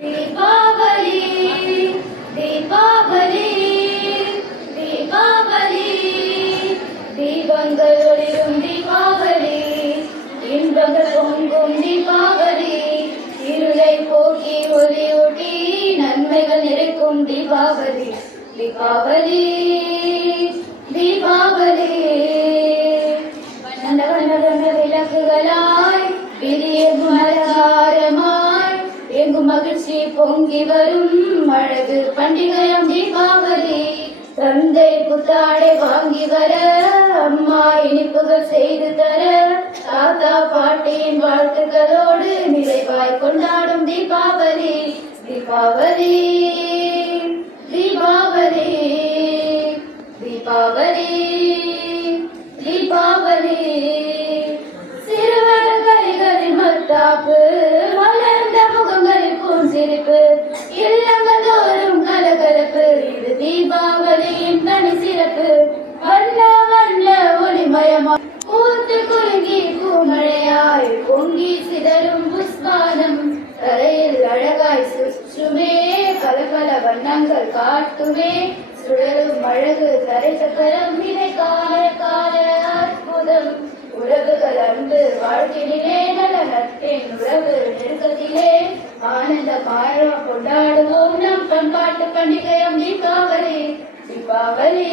दीपावली दीपावली दीपावली दीपங்கள் ஒளிரும் தீபாவளி இன்பங்கள் பொங்கும் தீபாவளி இருளை போக்கி ஒளியூட்டி நன்மைகள் நிறைக்கும் தீபாவளி दीपावली दीपावली வண்ண வண்ண வண்ண விளக்குகளாய் விரியேகும் அலங்காரமாய் எங்கும் மகிழ்ச்சி பொங்கி வரும் அழகு பண்டிகையும் தீபாவளி தந்தை புத்தாடை வாங்கி வர அம்மா இனிப்புகள் செய்து தர தாத்தா பாட்டியின் வாழ்த்துக்களோடு நிறைவாய் கொண்டாடும் தீபாவளி दीपावली दीपावली दीपावली दीपावली சிறுவர் கைகளில் மத்தாப்பு வளர்ந்த முகங்களில் பூஞ்சிரிப்பு இல்லங்கள் தோறும் கலகலப்பு இது தீபாவளியின் தனி சிறப்பு வண்ண வண்ண ஒளிமயமா பூத்து குலுங்கி பூமழையாய் பொங்கி சிதறும் புஷ்பானம் தரையில் அழகாய் சுற்றுமே பல பல வண்ணங்கள் காட்டுமே சுழலும் அழகு கரை சக்கரம் இதை கால கால அற்புதம் உறவுகள் அன்பு வாழ்க்கையிலே நல்ல நட்பின் உறவு நெருக்கத்திலே ஆனந்த மாயம் கொண்டாடுவோம் நம் பண்பாட்டு பண்டிகையும் தீபாவளி दीपावली